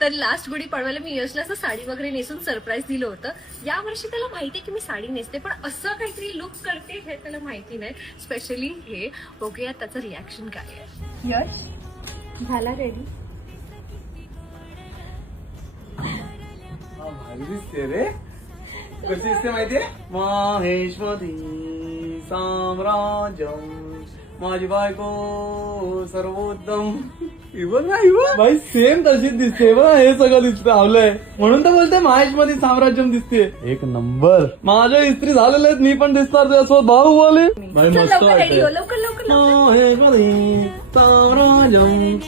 तर लास्ट गुढीपाडव्याला मी यशला असं साडी वगैरे नेसून सरप्राईज दिलं होतं. यावर्षी त्याला माहितीये की मी साडी नेसते, पण असं काहीतरी लुक करते हे त्याला माहिती नाही. स्पेशली हे बघूया त्याचं रिॲक्शन काय आहे. यश झाला रेडी? भारी दिसते रे. कशी दिसते माहितीये? महेशमती साम्राज्यम माझी बायको सर्वोत्तम. भाई सेम तशीच दिसते बघा. हे सगळं दिसतं आवलंय म्हणून तर बोलते महेशमती साम्राज्यम दिसते. एक नंबर. माझ्या इस्त्री झालेले आहेत, मी पण दिसणार तुझ्यासोबत बाहुबली. भाई मस्त लवकर रेडी हो, लवकर लवकर लवकर. महेशमती साम्राज्यम